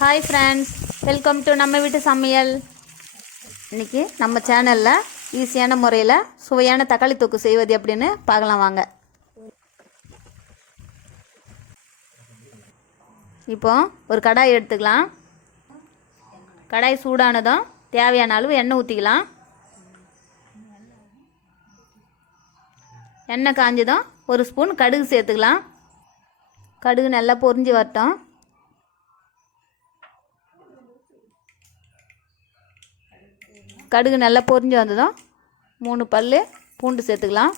Hi friends, welcome to நம்ம வீட்டு சமையல். இன்றைக்கி நம்ம சேனலில் ஈஸியான முறையில் சுவையான தக்காளி தொக்கு செய்வது எப்படின்னு பார்க்கலாம் வாங்க. இப்போ ஒரு கடாய் எடுத்துக்கலாம். கடாய் சூடானதும் தேவையான அளவு எண்ணெய் ஊற்றிக்கலாம். எண்ணெய் காஞ்சதும் ஒரு ஸ்பூன் கடுகு சேர்த்துக்கலாம். கடுகு நல்லா பொரிஞ்சு வரட்டும். கடுகு நல்லா பொரிஞ்சு வந்ததும் 3 பல் பூண்டு சேர்த்துக்கலாம்.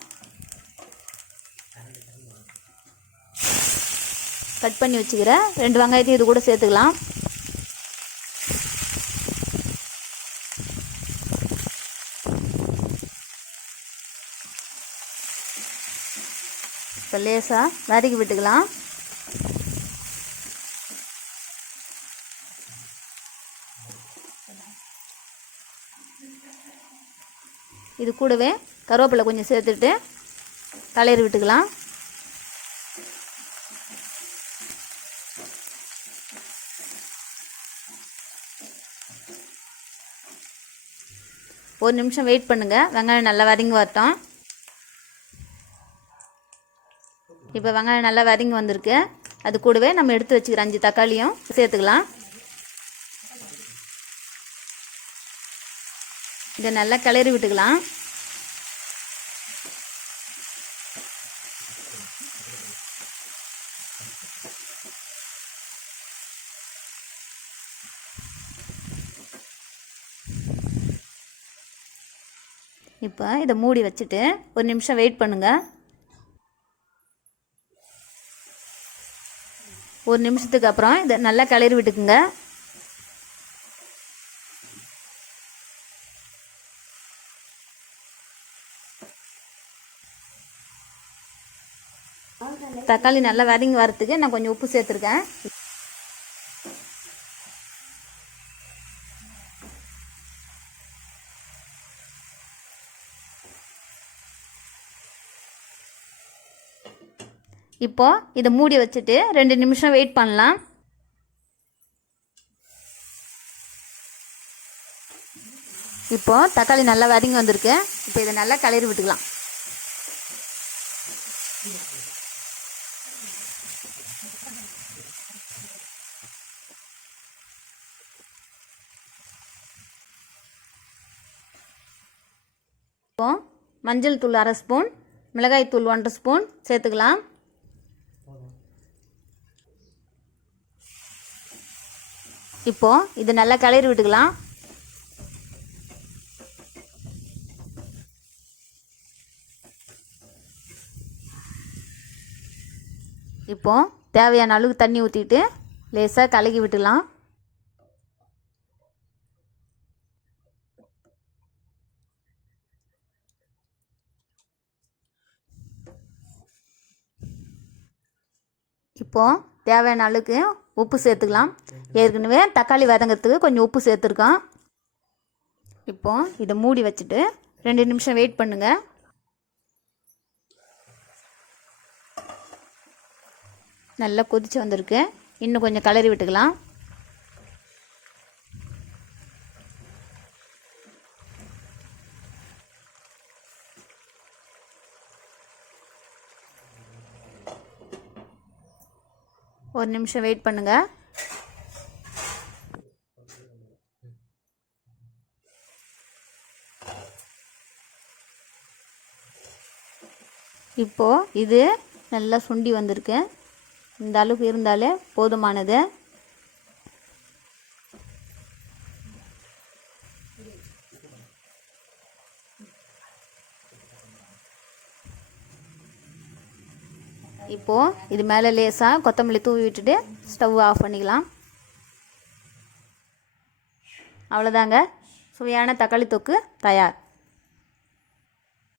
கட் பண்ணி வச்சுக்கிற 2 வெங்காயத்தையும் இது கூட சேர்த்துக்கலாம். இப்போ லேசாக வதக்கி விட்டுக்கலாம். இது கூடவே கருவேப்பிலை கொஞ்சம் சேர்த்துட்டு கலரி விட்டுக்கலாம். ஒரு நிமிஷம் வெயிட் பண்ணுங்கள், வெங்காயம் நல்லா வதங்கி வரட்டும். இப்போ வெங்காயம் நல்லா வதங்கி வந்திருக்கு. அது கூடவே நம்ம எடுத்து வச்சுக்கிற 5 தக்காளியும் சேர்த்துக்கலாம். இதை நல்லா கிளறி விட்டுக்கலாம். இப்போ இதை மூடி வச்சுட்டு ஒரு நிமிஷம் வெயிட் பண்ணுங்கள். ஒரு நிமிஷத்துக்கு அப்புறம் இதை நல்லா கிளறி விட்டுக்குங்க. தக்காளி நல்லா வதங்கி வரத்துக்கு நான் கொஞ்சம் உப்பு சேர்த்துருக்கேன். இப்போ இதை மூடி வச்சுட்டு 2 நிமிஷம் வெயிட் பண்ணலாம். இப்போ தக்காளி நல்லா வதங்கி வந்திருக்கு. இப்போ இதை நல்லா கிளறி விட்டுக்கலாம். இப்போ மஞ்சள் தூள் 1/2 ஸ்பூன், மிளகாய் தூள் 1 ஸ்பூன் சேர்த்துக்கலாம். இப்போ இது நல்லா கிளறி விட்டுக்கலாம். இப்போ தேவையான அளவுக்கு தண்ணி ஊற்றிட்டு லேசாக கலக்கி விட்டுலாம். இப்போது தேவையான அளவுக்கு உப்பு சேர்த்துக்கலாம். ஏற்கனவே தக்காளி வதங்கிறதுக்கு கொஞ்சம் உப்பு சேர்த்துருக்கோம். இப்போது இதை மூடி வச்சுட்டு 2 நிமிஷம் வெயிட் பண்ணுங்கள். நல்லா கொதிச்சு வந்திருக்கு. இன்னும் கொஞ்சம் கிளறி விட்டுக்கலாம். ஒரு நிமிஷம் வெயிட் பண்ணுங்க. இப்போ இது நல்லா சுண்டி வந்திருக்கு. இந்த அளவுக்கு இருந்தாலே போதுமானது. இப்போது இது மேலே லேசாக கொத்தமல்லி தூவி விட்டுட்டு ஸ்டவ் ஆஃப் பண்ணிக்கலாம். அவ்வளோதாங்க, சுவையான தக்காளி தொக்கு தயார்.